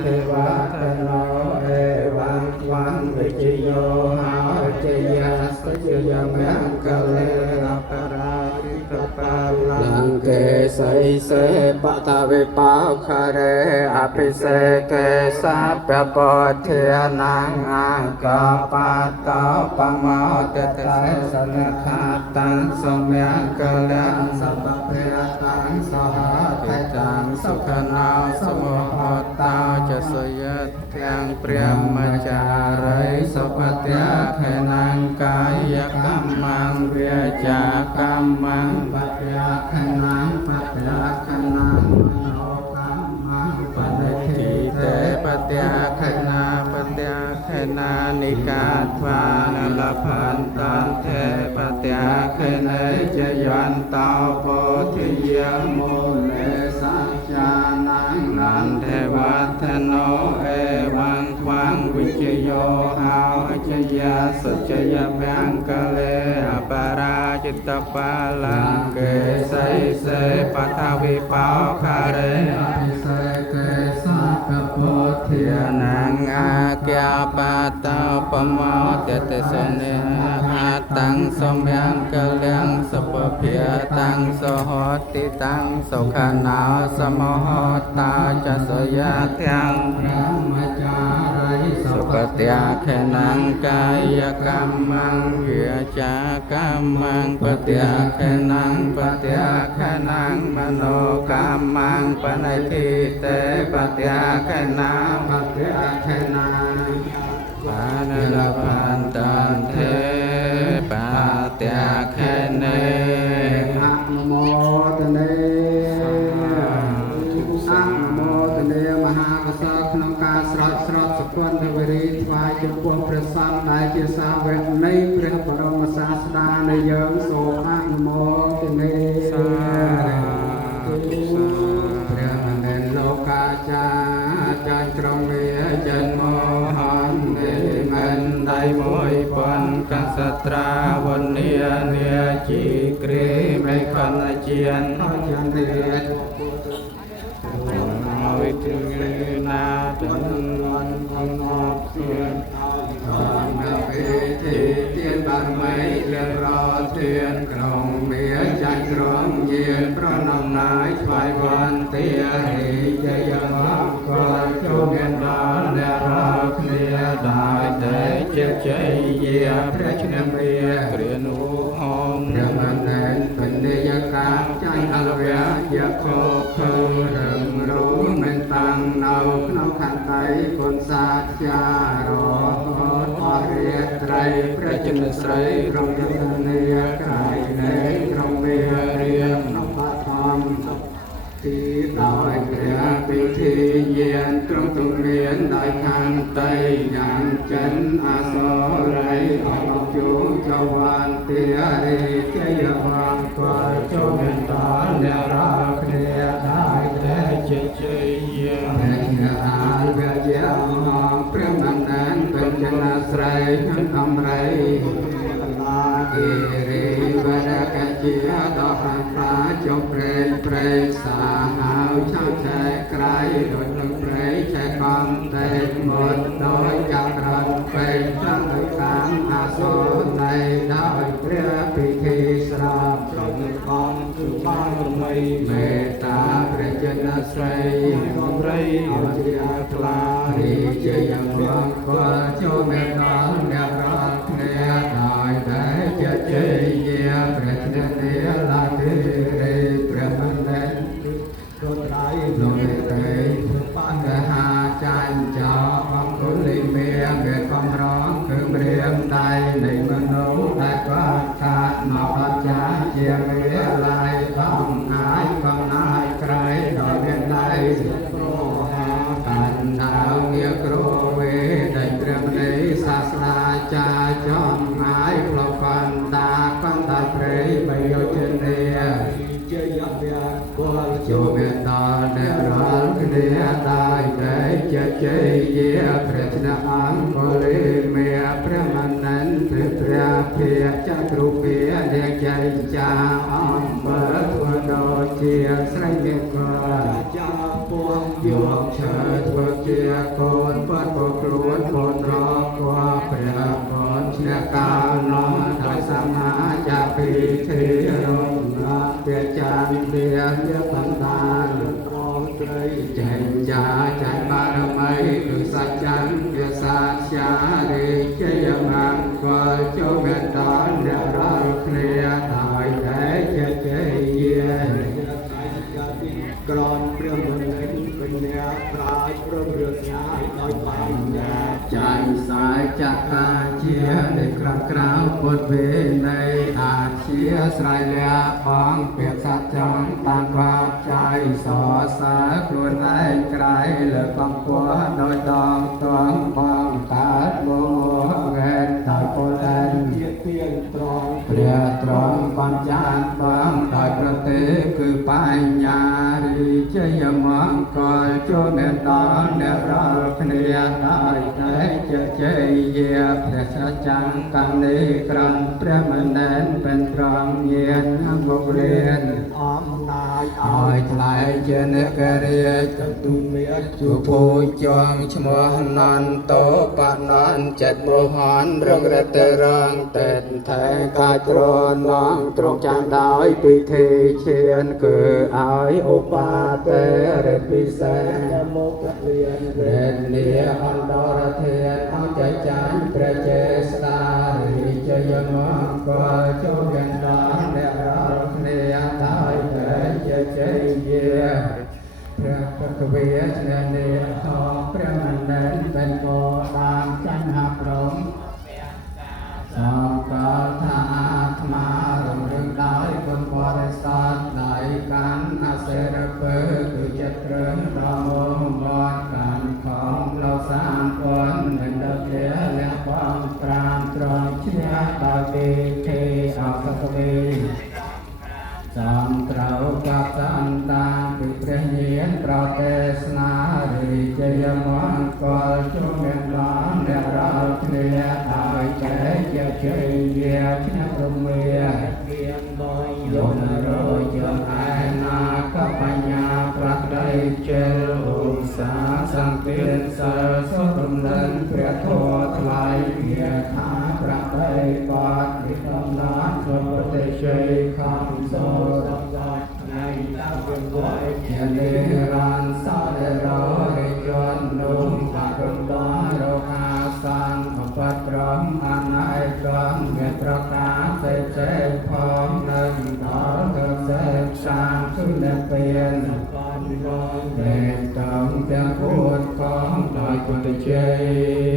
เทวะตโนเอวังวังวิจโยหาเจยัสจยเมงกะเลนะปราริตปาลังเกไสเสปะทะวิปาคาเรอภิเสเกสัพพะปะเทนังอังกาปัตตาปะมาเตเตสนะขาตังสมยังกะลังสัพเพตังสหะตังสุขนาสมุหตาจะสยดยังเปรียมจาริสัพพะเตขนังกายกรรมังเวียจากรรมังปัจจาขนังปัจจาขนังมโนกรรมังปฏิทิเตปัจจาขณาปัจจาขณานิกาทวานลพันตันเทปัจจาขณะจยันตาโพธิยมุเลสัจจานังนันเทวัฒโนเอวังควังวิจโยหาจยาสัจยแมงกะเลอปาราจิตตปาลังเกไสเสปทาวิปาคาเรอภิเสเกสัพพะโพธินังอาเกยปาตาปะมะเตเตสเนหะตังสมยังกะเลงสัพเพตังสหติตังสุขนาสมหตาจะสยะทังพระมจาริสุปฏิอาขนังกายกรรมังเวียจากรรมังปฏิอาขนังปฏิอาขนังมโนกรรมังปณิทิเตปฏิอาขนังปฏิอาขนังปานลพันตันเทปฏิอาขเนนะโมตเนสัมโมตเนมหากษัตริย์ក្នុងការស្រោចស្រពសកលវិរីថ្វាយចំពោះព្រះសង្ឃដែលជាសាវកនៃព្រះបរមសាស្តានៃយើងសូមអនុមោទនាសាធុព្រះមណ្ឌលលោកាចាចាញ់ក្រុងវាចិនមហននិមិនដៃមួយប៉ុនកសត្រាវនីនាជីគ្រីមេខនជានចន្ទិវិទ្យានាតនធម្មព្យាធម្មវិធីទានបារមីលរទានក្រុងមានចាញ់ក្រុងយានប្រណំណាយថ្វាយវន្ទារីជយអង្គចូលមានដល់អ្នករាល់គ្នាដោយតែជាជ័យយាព្រះឈ្នះវាគ្រានុហងព្រះមណ្ឌលពិនិយកាចាញ់អលវៈយកខោខើរឹងរូនមិនតាំងនៅក្នុងខន្តីគុណសាស្ចារហតអរិយត្រីព្រះជន្មស្រីរំលឹកនាកាយនៃក្រុងវារៀងក្នុងបឋមទីដោយព្រះពិធីយានត្រង់ទំមានដោយខន្តីញ៉ាំចិនអសរិយអរជូចវន្ទារីជយវង្គលចូលមានដល់អ្នករាល់គ្នាដោយតែជាជ័យយាអាវៈយាព្រះមណ្ឌលបញ្ចនាស្រ័យក្នុងអំរៃឡាគិរិវរកជាដល់ប្រាចុព្រេនព្រេសាហៅឆៅឆែក្រៃដោយនឹងព្រៃឆែកំតែមុតដោយកាប់រំពេញតាមដោយតាមអាសូរនៃដោយព្រះពិធីស្រោបក្នុងកំគឺបានរមីមេត្តាព្រះជន្មស្រីកំរៃអរិយថ្លារីជយអង្គចូលមេត្តាអ្នករាល់គ្នាដោយតែជាជ័យយាព្រះជន្មនាឡាទេរីព្រះមណ្ឌលដូចដៃលោកទេបញ្ហាចាញ់ចោអង្គុលិមេមានកំរងគឺរៀងដៃនៃមនុស្សដែលបានខាតមកអច្ចាជាមេឡាយកំណាយកំណាយក្រៃដល់មានដៃព្រោះហាកាន់ដៅងារគ្រូវេដែលព្រះមនីសាស្ត្រាចារ្យចំងាយផ្លុកកន្តាកំតាព្រៃបយោជនាជយវៈគុលចូលមានដល់អ្នករាល់គ្នាដោយតែជាជ័យយាព្រះឈ្នះអង្គលេមេព្រះមណ្ឌលព្រះភិយចគ្រូភិយអ្នកចៃចាអំបើធ្វើដូចជាស្រីមេកចាពួងយកឈើធ្វើ ជាកូនបាត់ក៏ខ្លួនបនរកว่าព្រះកូនជាកាលនោះដោយសម្មាចាពិធីរំលាព្រះចានវាជាបណ្ដាលត្រង់ត្រីចេញចាចាបារមីគឺសច្ចានវាសាជារិជយមង្គលចូលមេត្តាអ្នករាល់គ្នាដោយតែជាជ័យក្រនព្រះមន្ត្រីបញ្ញាប្រាជ្ញព្រមរឿងស្នាដោយបញ្ញាចាញ់សាយចក្រាជានៃក្រំក្រៅពុទ្ធវេនៃអាជាស្រ័យលះផងពាក្យសត្យចំបានបាបใจសរសើរខ្លួនឯងក្រៃលើកំពស់ដោយដងទងបងកើតមកងែនដោយពលដែនជាទៀងត្រង់ព្រះត្រង់បញ្ចានបងដោយប្រទេគឺបញ្ញារីជ័យមង្គលចូលអ្នកដល់អ្នករាល់គ្នាដោយតែជ័យយាព្រះសច្ចាកម្មនេះក្រំព្រះមនេនเป็นត្រង់ញាណមករៀនអំណាចឲ្យថ្លៃជាអ្នកករិយចតុមេជួពូចងឈ្មោះនន្តោបណនចិត្តមោហនរងរតរងតែនថែកាចរនងទ្រង់ចាំដោយពិធីឈានគឺឲ្យឧបាទេរិពិសេសមកលៀនរេនីអន្តរធានអចចាញ់ព្រះចេស្តារីជយមង្គលចូលយ៉ាងដល់អ្នករាល់គ្នាដោយតែជាជ័យយាព្រះពកវេជ្ននេខព្រះមណ្ឌលเป็นโกតាមចន្ទហព្រមសំកលថាអាត្មារំលឹកដោយគុណបរិស័ទដោយកាន់អសេរពើគឺចិត្តត្រឹមដល់មកបនកាន់ของเรา3คนមិនដល់ជាលះបង5ត្រង់ឈ្នះដល់ទេទេអកកវេសំត្រូវกับសន្តានគឺព្រះញាណប្រទេសនារីជ័យមង្គលចូលមានដល់អ្នករាល់គ្នាដោយចេះជាជ័យយាឈ្នះព្រមាមានដោយយនរយនឯណាកបញ្ញាប្រតិជិលឧស្សាសង្កេតសើសុរំលឹងព្រះធម៌ថ្លៃវាថាប្រតិបត្តិវិកំណានសុពតិជ័យខំសូរថ្ងៃតាមវិញដោយជានិរន្តរ៍សរររិយននុំបារំដល់រកាសានអបត្រមអនាយកំមេត្រកាសេចេផងនឹងដល់កសេសាមសុនពៀនបានរងតែតំទាំងពួតកងដោយគុណជ័យ